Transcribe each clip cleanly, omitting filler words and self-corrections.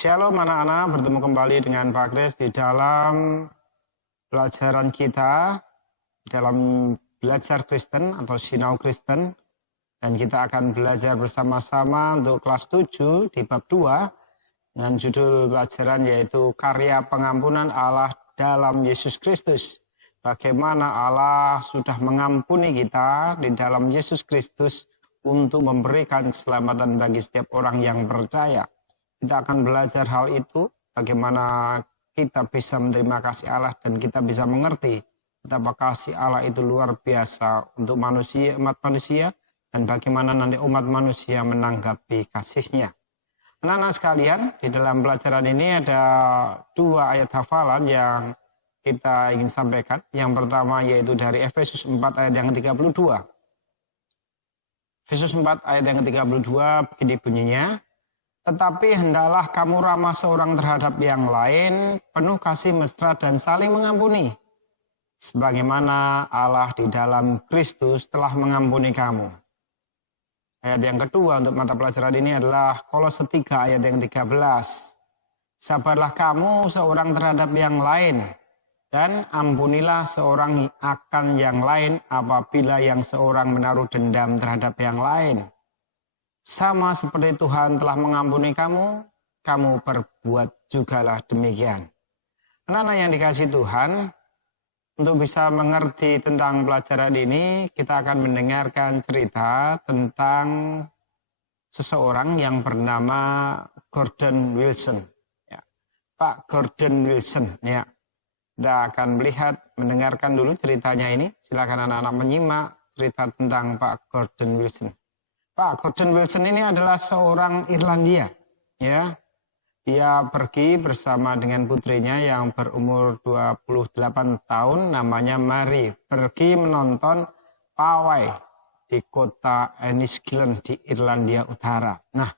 Shalom anak-anak, bertemu kembali dengan Pak Kris di dalam pelajaran kita, dalam belajar Kristen atau Sinau Kristen. Dan kita akan belajar bersama-sama untuk kelas 7 di bab 2 dengan judul pelajaran yaitu Karya Pengampunan Allah dalam Yesus Kristus. Bagaimana Allah sudah mengampuni kita di dalam Yesus Kristus untuk memberikan keselamatan bagi setiap orang yang percaya. Kita akan belajar hal itu, bagaimana kita bisa menerima kasih Allah dan kita bisa mengerti betapa kasih Allah itu luar biasa untuk manusia, umat manusia, dan bagaimana nanti umat manusia menanggapi kasih-Nya. Anak-anak sekalian, di dalam pelajaran ini ada 2 ayat hafalan yang kita ingin sampaikan. Yang pertama yaitu dari Efesus 4 ayat yang ke-32. Efesus 4 ayat yang ke-32 begini bunyinya. Tetapi hendaklah kamu ramah seorang terhadap yang lain, penuh kasih mesra dan saling mengampuni. Sebagaimana Allah di dalam Kristus telah mengampuni kamu. Ayat yang kedua untuk mata pelajaran ini adalah Kolose 3 ayat yang 13. Sabarlah kamu seorang terhadap yang lain, dan ampunilah seorang akan yang lain apabila yang seorang menaruh dendam terhadap yang lain. Sama seperti Tuhan telah mengampuni kamu, kamu perbuat jugalah demikian. Anak-anak yang dikasihi Tuhan, untuk bisa mengerti tentang pelajaran ini, kita akan mendengarkan cerita tentang seseorang yang bernama Gordon Wilson. Ya. Pak Gordon Wilson. Ya. Kita akan mendengarkan dulu ceritanya ini. Silakan anak-anak menyimak cerita tentang Pak Gordon Wilson. Pak Gordon Wilson ini adalah seorang Irlandia, ya. Dia pergi bersama dengan putrinya yang berumur 28 tahun, namanya Mary, pergi menonton pawai di kota Enniskillen di Irlandia Utara. Nah,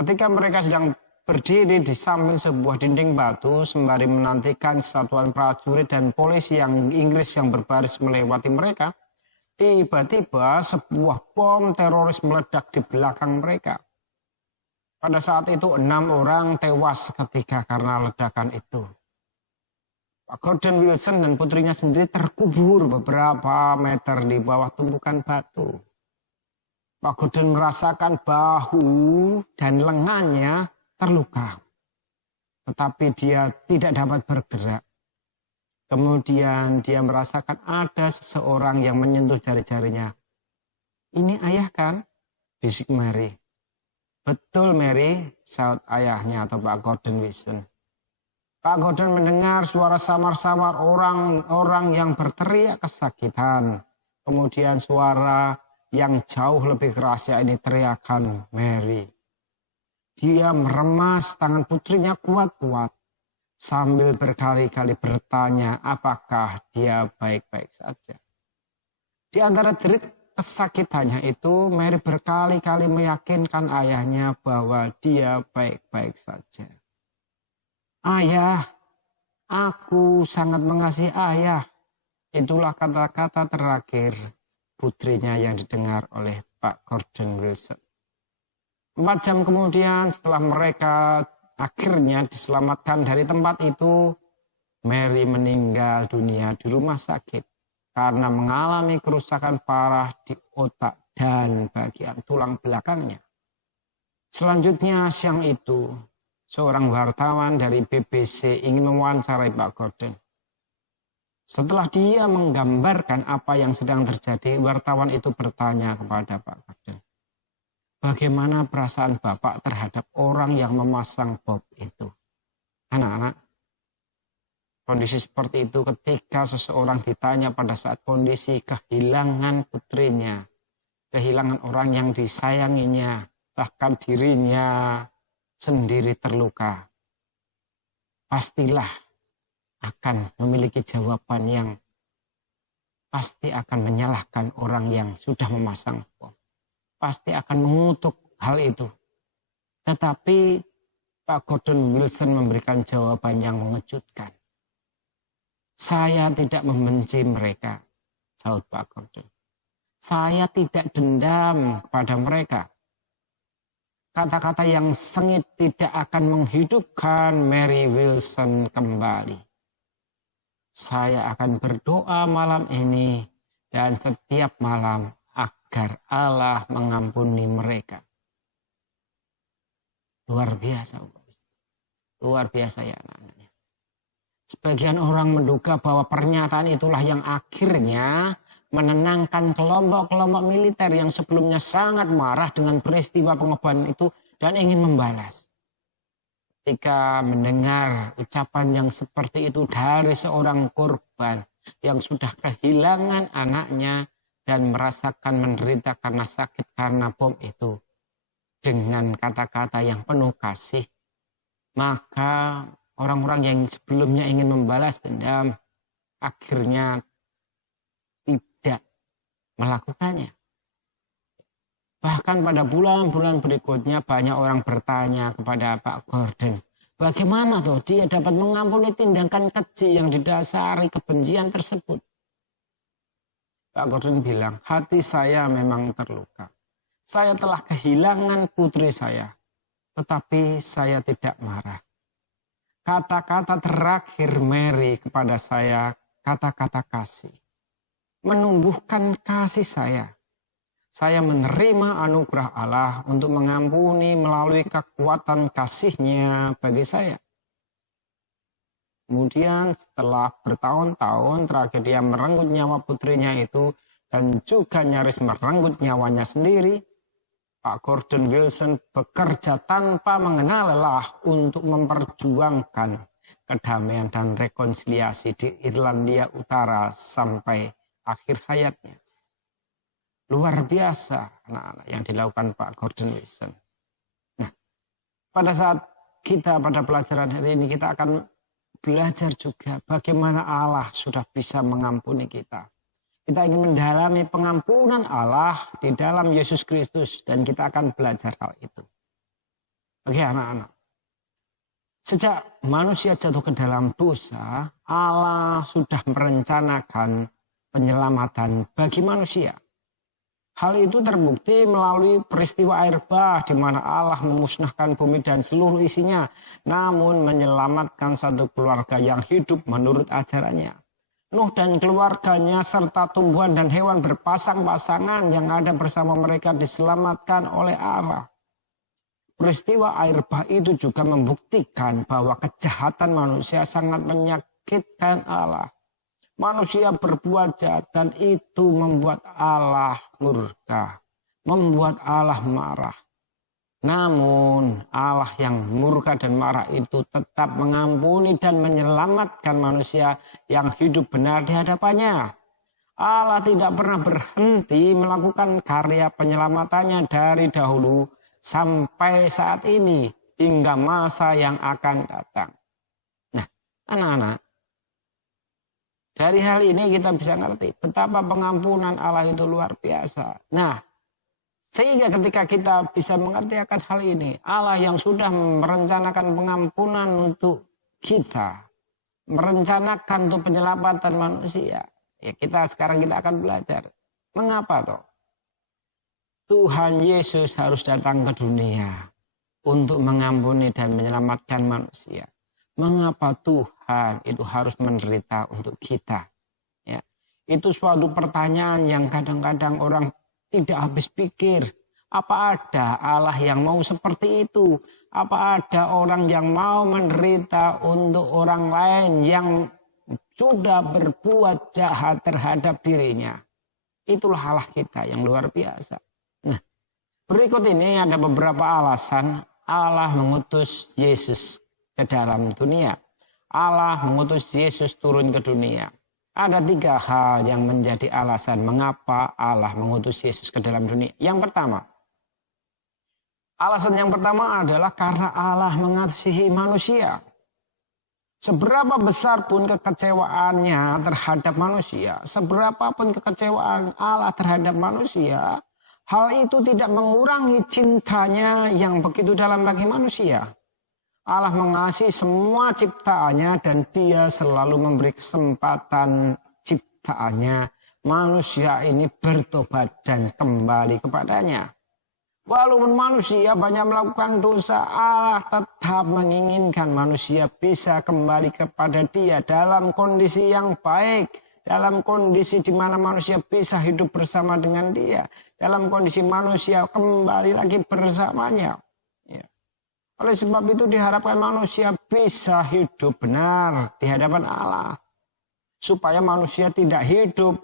ketika mereka sedang berdiri di samping sebuah dinding batu sembari menantikan satuan prajurit dan polisi yang Inggris yang berbaris melewati mereka, tiba-tiba sebuah bom teroris meledak di belakang mereka. Pada saat itu 6 orang tewas seketika karena ledakan itu. Pak Gordon Wilson dan putrinya sendiri terkubur beberapa meter di bawah tumpukan batu. Pak Gordon merasakan bahu dan lengannya terluka. Tetapi dia tidak dapat bergerak. Kemudian dia merasakan ada seseorang yang menyentuh jari-jarinya. Ini ayah kan? Bisik Mary. Betul Mary, saut ayahnya atau Pak Gordon Wilson. Pak Gordon mendengar suara samar-samar orang yang berteriak kesakitan. Kemudian suara yang jauh lebih keras, ini teriakan Mary. Dia meremas tangan putrinya kuat-kuat. Sambil berkali-kali bertanya apakah dia baik-baik saja. Di antara jerit kesakitannya itu, Mary berkali-kali meyakinkan ayahnya bahwa dia baik-baik saja. Ayah, aku sangat mengasihi ayah. Itulah kata-kata terakhir putrinya yang didengar oleh Pak Gordon Wilson. 4 jam kemudian setelah mereka akhirnya diselamatkan dari tempat itu, Mary meninggal dunia di rumah sakit karena mengalami kerusakan parah di otak dan bagian tulang belakangnya. Selanjutnya siang itu, seorang wartawan dari BBC ingin mewawancarai Pak Gordon. Setelah dia menggambarkan apa yang sedang terjadi, wartawan itu bertanya kepada Pak Gordon, bagaimana perasaan Bapak terhadap orang yang memasang bom itu? Anak-anak, kondisi seperti itu ketika seseorang ditanya pada saat kondisi kehilangan putrinya, kehilangan orang yang disayanginya, bahkan dirinya sendiri terluka. Pastilah akan memiliki jawaban yang pasti akan menyalahkan orang yang sudah memasang bom. Pasti akan mengutuk hal itu. Tetapi Pak Gordon Wilson memberikan jawaban yang mengejutkan. Saya tidak membenci mereka, saut Pak Gordon. Saya tidak dendam kepada mereka. kata-kata yang sengit tidak akan menghidupkan Mary Wilson kembali. Saya akan berdoa malam ini dan setiap malam agar Allah mengampuni mereka. Luar biasa. Luar biasa ya anak-anaknya. Sebagian orang menduga bahwa pernyataan itulah yang akhirnya menenangkan kelompok-kelompok militer yang sebelumnya sangat marah dengan peristiwa pengorbanan itu dan ingin membalas. Ketika mendengar ucapan yang seperti itu dari seorang korban yang sudah kehilangan anaknya dan merasakan menderita karena sakit karena bom itu dengan kata-kata yang penuh kasih, maka orang-orang yang sebelumnya ingin membalas dendam akhirnya tidak melakukannya. Bahkan pada bulan-bulan berikutnya banyak orang bertanya kepada Pak Gordon, bagaimana tuh dia dapat mengampuni tindakan keji yang didasari kebencian tersebut? Pak Gordon bilang, hati saya memang terluka. Saya telah kehilangan putri saya, tetapi saya tidak marah. Kata-kata terakhir Mary kepada saya, kata-kata kasih. Menumbuhkan kasih saya. Saya menerima anugerah Allah untuk mengampuni melalui kekuatan kasih-Nya bagi saya. Kemudian setelah bertahun-tahun tragedi yang merenggut nyawa putrinya itu dan juga nyaris merenggut nyawanya sendiri, Pak Gordon Wilson bekerja tanpa mengenal lelah untuk memperjuangkan kedamaian dan rekonsiliasi di Irlandia Utara sampai akhir hayatnya. Luar biasa anak-anak yang dilakukan Pak Gordon Wilson. Nah, pada saat kita pada pelajaran hari ini kita akan belajar juga bagaimana Allah sudah bisa mengampuni kita. Kita ingin mendalami pengampunan Allah di dalam Yesus Kristus dan kita akan belajar hal itu. Oke anak-anak. Sejak manusia jatuh ke dalam dosa, Allah sudah merencanakan penyelamatan bagi manusia. Hal itu terbukti melalui peristiwa air bah di mana Allah memusnahkan bumi dan seluruh isinya, namun menyelamatkan satu keluarga yang hidup menurut ajarannya. Nuh dan keluarganya serta tumbuhan dan hewan berpasang-pasangan yang ada bersama mereka diselamatkan oleh Allah. Peristiwa air bah itu juga membuktikan bahwa kejahatan manusia sangat menyakitkan Allah. Manusia berbuat jahat dan itu membuat Allah murka, membuat Allah marah. Namun Allah yang murka dan marah itu tetap mengampuni dan menyelamatkan manusia yang hidup benar di hadapannya. Allah tidak pernah berhenti melakukan karya penyelamatannya dari dahulu sampai saat ini hingga masa yang akan datang. Nah, anak-anak, dari hal ini kita bisa ngerti betapa pengampunan Allah itu luar biasa. Nah, sehingga ketika kita bisa mengerti akan hal ini, Allah yang sudah merencanakan pengampunan untuk kita, merencanakan untuk penyelamatan manusia, ya kita akan belajar. Mengapa toh? Tuhan Yesus harus datang ke dunia untuk mengampuni dan menyelamatkan manusia. Mengapa Tuhan itu harus menderita untuk kita? Ya, itu suatu pertanyaan yang kadang-kadang orang tidak habis pikir. Apa ada Allah yang mau seperti itu? Apa ada orang yang mau menderita untuk orang lain yang sudah berbuat jahat terhadap dirinya? Itulah Allah kita yang luar biasa. Nah, berikut ini ada beberapa alasan Allah mengutus Yesus ke dalam dunia. Allah mengutus Yesus turun ke dunia. Ada 3 hal yang menjadi alasan mengapa Allah mengutus Yesus ke dalam dunia. Yang pertama, alasan yang pertama adalah karena Allah mengasihi manusia. Seberapa besar pun kekecewaannya terhadap manusia, seberapa pun kekecewaan Allah terhadap manusia, hal itu tidak mengurangi cintanya yang begitu dalam bagi manusia. Allah mengasihi semua ciptaannya dan dia selalu memberi kesempatan ciptaannya manusia ini bertobat dan kembali kepadanya. Walaupun manusia banyak melakukan dosa, Allah tetap menginginkan manusia bisa kembali kepada Dia dalam kondisi yang baik, dalam kondisi di mana manusia bisa hidup bersama dengan Dia, dalam kondisi manusia kembali lagi bersamanya. Ya. Oleh sebab itu diharapkan manusia bisa hidup benar di hadapan Allah, supaya manusia tidak hidup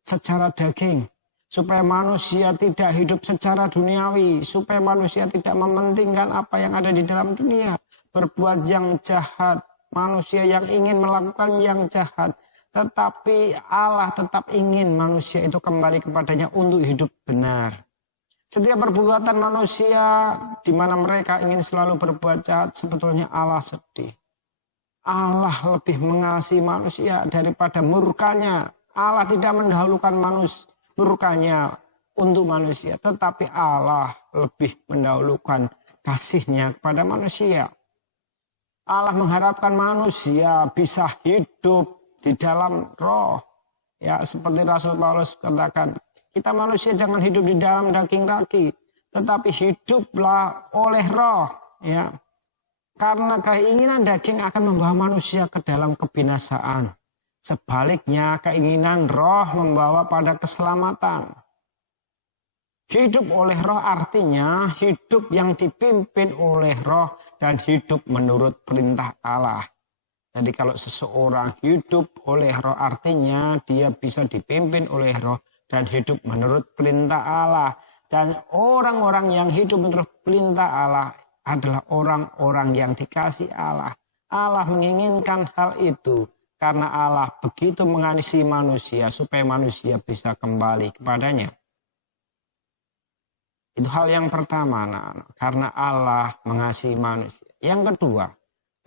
secara daging, supaya manusia tidak hidup secara duniawi, supaya manusia tidak mementingkan apa yang ada di dalam dunia, berbuat yang jahat, manusia yang ingin melakukan yang jahat, tetapi Allah tetap ingin manusia itu kembali kepadanya untuk hidup benar. Setiap perbuatan manusia di mana mereka ingin selalu berbuat jahat, sebetulnya Allah sedih. Allah lebih mengasihi manusia daripada murkanya. Allah tidak mendahulukan murkanya untuk manusia, tetapi Allah lebih mendahulukan kasihnya kepada manusia. Allah mengharapkan manusia bisa hidup di dalam roh. Ya, seperti Rasul Paulus katakan, kita manusia jangan hidup di dalam daging ragi, tetapi hiduplah oleh roh. Ya, karena keinginan daging akan membawa manusia ke dalam kebinasaan. Sebaliknya, keinginan roh membawa pada keselamatan. Hidup oleh roh artinya hidup yang dipimpin oleh roh dan hidup menurut perintah Allah. Jadi kalau seseorang hidup oleh roh artinya dia bisa dipimpin oleh roh dan hidup menurut perintah Allah. Dan orang-orang yang hidup menurut perintah Allah adalah orang-orang yang dikasihi Allah. Allah menginginkan hal itu. Karena Allah begitu mengasihi manusia supaya manusia bisa kembali kepadanya. Itu hal yang pertama, karena Allah mengasihi manusia. Yang kedua,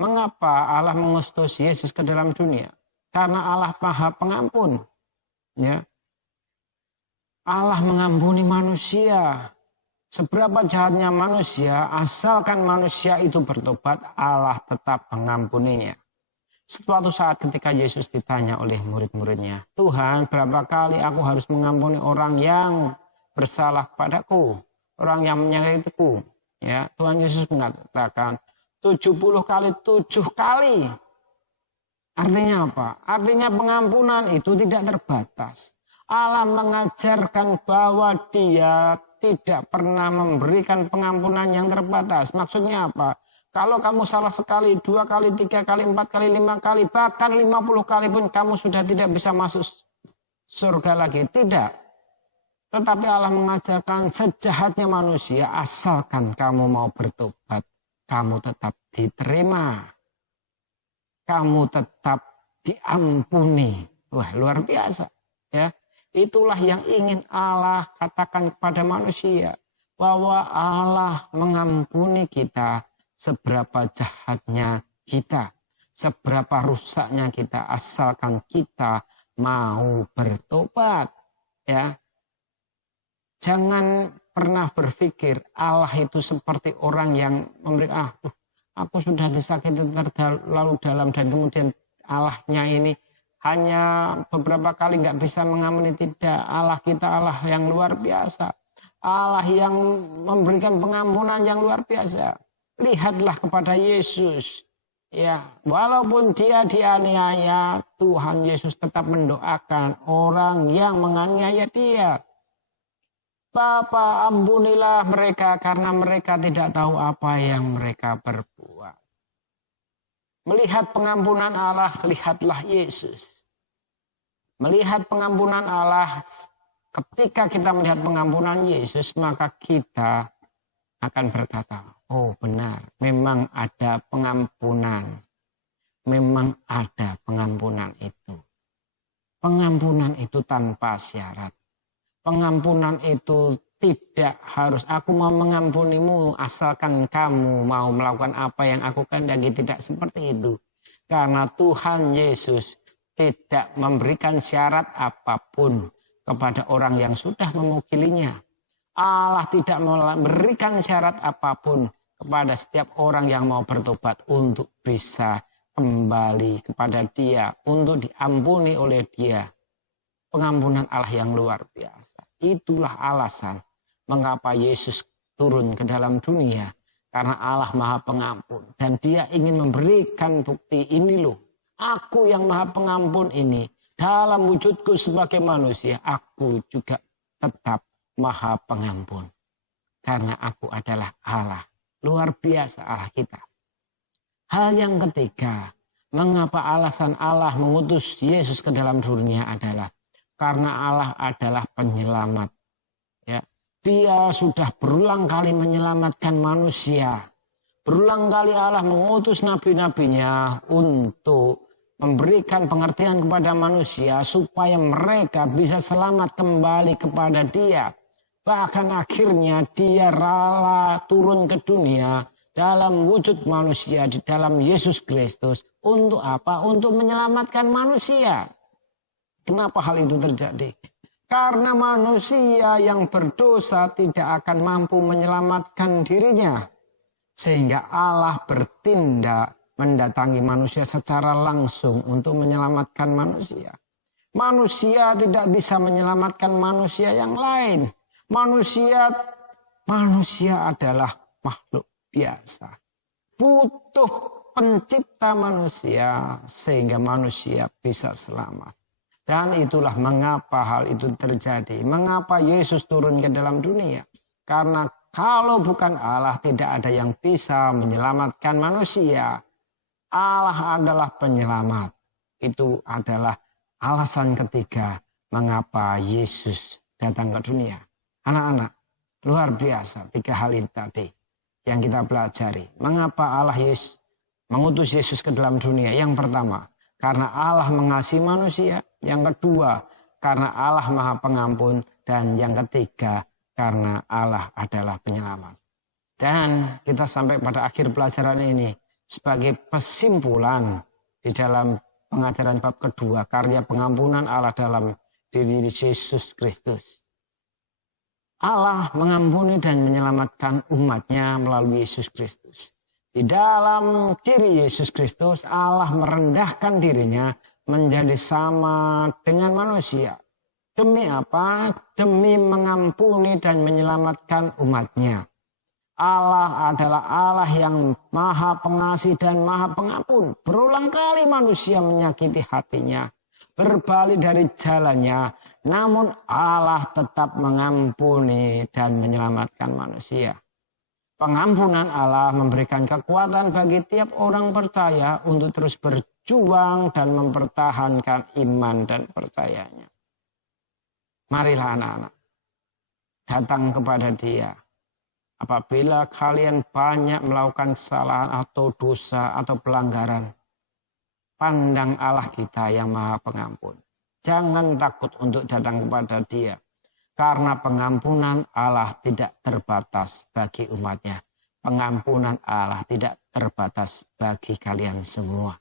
mengapa Allah mengutus Yesus ke dalam dunia? Karena Allah Maha Pengampun. Ya. Allah mengampuni manusia. Seberapa jahatnya manusia, asalkan manusia itu bertobat, Allah tetap mengampuninya. Suatu saat ketika Yesus ditanya oleh murid-muridnya, Tuhan, berapa kali aku harus mengampuni orang yang bersalah kepadaku, orang yang menyakitiku? Ya, Tuhan Yesus mengatakan 70 kali 7 kali. Artinya apa? Artinya pengampunan itu tidak terbatas. Allah mengajarkan bahwa Dia tidak pernah memberikan pengampunan yang terbatas. Maksudnya apa? Kalau kamu salah sekali, 2 kali, 3 kali, 4 kali, 5 kali, bahkan 50 kali pun kamu sudah tidak bisa masuk surga lagi. Tidak. Tetapi Allah mengajarkan sejahatnya manusia, asalkan kamu mau bertobat, kamu tetap diterima. Kamu tetap diampuni. Wah, luar biasa. Ya, itulah yang ingin Allah katakan kepada manusia. Bahwa Allah mengampuni kita. Seberapa jahatnya kita, seberapa rusaknya kita, asalkan kita mau bertobat. Ya, jangan pernah berpikir Allah itu seperti orang yang memberikan, aku sudah disakiti terlalu dalam dan kemudian Allahnya ini hanya beberapa kali nggak bisa mengampuni. Tidak, Allah kita Allah yang luar biasa, Allah yang memberikan pengampunan yang luar biasa. Lihatlah kepada Yesus. Ya, walaupun dia dianiaya, Tuhan Yesus tetap mendoakan orang yang menganiaya dia. Bapa, ampunilah mereka karena mereka tidak tahu apa yang mereka perbuat. Melihat pengampunan Allah, lihatlah Yesus. Melihat pengampunan Allah, ketika kita melihat pengampunan Yesus, maka kita akan berkata, oh benar, memang ada pengampunan. Memang ada pengampunan itu. Pengampunan itu tanpa syarat. Pengampunan itu tidak harus aku mau mengampunimu asalkan kamu mau melakukan apa yang aku kehendaki. Tidak seperti itu. Karena Tuhan Yesus tidak memberikan syarat apapun kepada orang yang sudah memukilinya. Allah tidak memberikan syarat apapun kepada setiap orang yang mau bertobat untuk bisa kembali kepada Dia, untuk diampuni oleh Dia. Pengampunan Allah yang luar biasa. Itulah alasan mengapa Yesus turun ke dalam dunia karena Allah Maha Pengampun. Dan dia ingin memberikan bukti, ini loh, aku yang Maha Pengampun ini, dalam wujudku sebagai manusia, aku juga tetap Maha Pengampun. Karena aku adalah Allah. Luar biasa Allah kita. Hal yang ketiga, mengapa alasan Allah mengutus Yesus ke dalam dunia adalah karena Allah adalah penyelamat. Ya, dia sudah berulang kali menyelamatkan manusia. Berulang kali Allah mengutus nabi-nabinya untuk memberikan pengertian kepada manusia supaya mereka bisa selamat kembali kepada dia. Bahkan akhirnya dia rela turun ke dunia dalam wujud manusia di dalam Yesus Kristus. Untuk apa? Untuk menyelamatkan manusia. Kenapa hal itu terjadi? Karena manusia yang berdosa tidak akan mampu menyelamatkan dirinya. Sehingga Allah bertindak mendatangi manusia secara langsung untuk menyelamatkan manusia. Manusia tidak bisa menyelamatkan manusia yang lain. Manusia adalah makhluk biasa. Butuh pencipta manusia sehingga manusia bisa selamat. Dan itulah mengapa hal itu terjadi. Mengapa Yesus turun ke dalam dunia. Karena kalau bukan Allah tidak ada yang bisa menyelamatkan manusia. Allah adalah penyelamat. Itu adalah alasan ketiga mengapa Yesus datang ke dunia. Anak-anak, luar biasa 3 hal itu tadi yang kita pelajari. Mengapa Allah mengutus Yesus ke dalam dunia? Yang pertama, karena Allah mengasihi manusia. Yang kedua, karena Allah Maha Pengampun. Dan yang ketiga, karena Allah adalah penyelamat. Dan kita sampai pada akhir pelajaran ini sebagai kesimpulan di dalam pengajaran bab kedua, karya pengampunan Allah dalam diri Yesus Kristus. Allah mengampuni dan menyelamatkan umatnya melalui Yesus Kristus. Di dalam diri Yesus Kristus, Allah merendahkan dirinya menjadi sama dengan manusia. Demi apa? Demi mengampuni dan menyelamatkan umatnya. Allah adalah Allah yang Maha Pengasih dan Maha Pengampun. Berulang kali manusia menyakiti hatinya, berbalik dari jalannya, namun Allah tetap mengampuni dan menyelamatkan manusia. Pengampunan Allah memberikan kekuatan bagi tiap orang percaya untuk terus berjuang dan mempertahankan iman dan percayanya. Marilah anak-anak, datang kepada Dia. Apabila kalian banyak melakukan kesalahan atau dosa atau pelanggaran, pandang Allah kita yang Maha Pengampun. Jangan takut untuk datang kepada Dia. Karena pengampunan Allah tidak terbatas bagi umatnya. Pengampunan Allah tidak terbatas bagi kalian semua.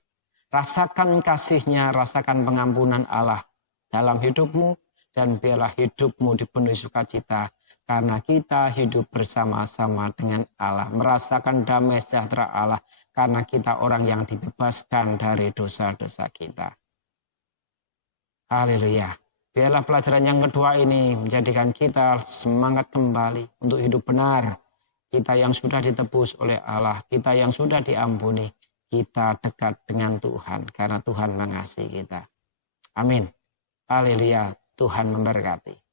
Rasakan kasih-Nya, rasakan pengampunan Allah dalam hidupmu. Dan biarlah hidupmu dipenuhi sukacita. Karena kita hidup bersama-sama dengan Allah. Merasakan damai sejahtera Allah. Karena kita orang yang dibebaskan dari dosa-dosa kita. Haleluya. Biarlah pelajaran yang kedua ini menjadikan kita semangat kembali untuk hidup benar. Kita yang sudah ditebus oleh Allah. Kita yang sudah diampuni. Kita dekat dengan Tuhan. Karena Tuhan mengasihi kita. Amin. Haleluya. Tuhan memberkati.